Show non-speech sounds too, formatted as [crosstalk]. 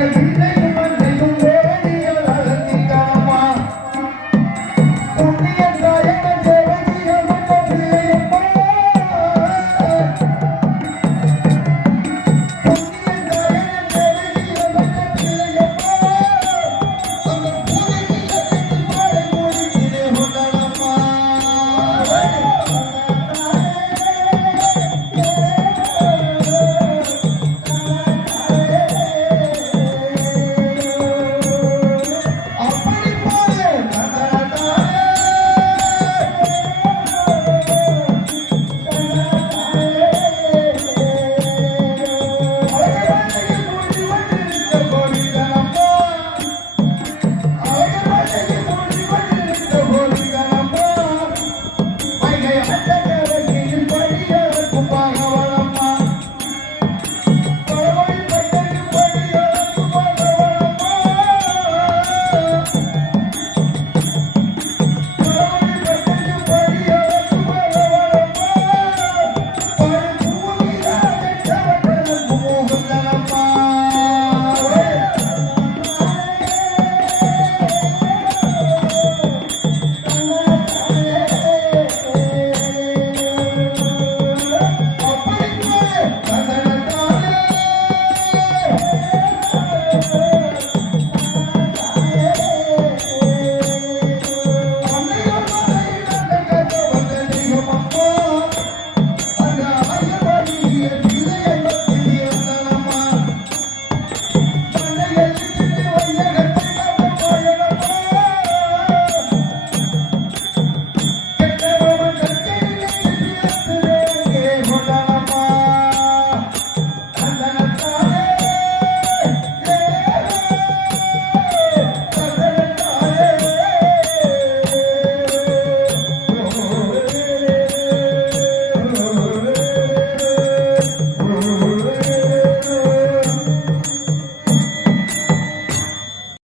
Thank [laughs] you.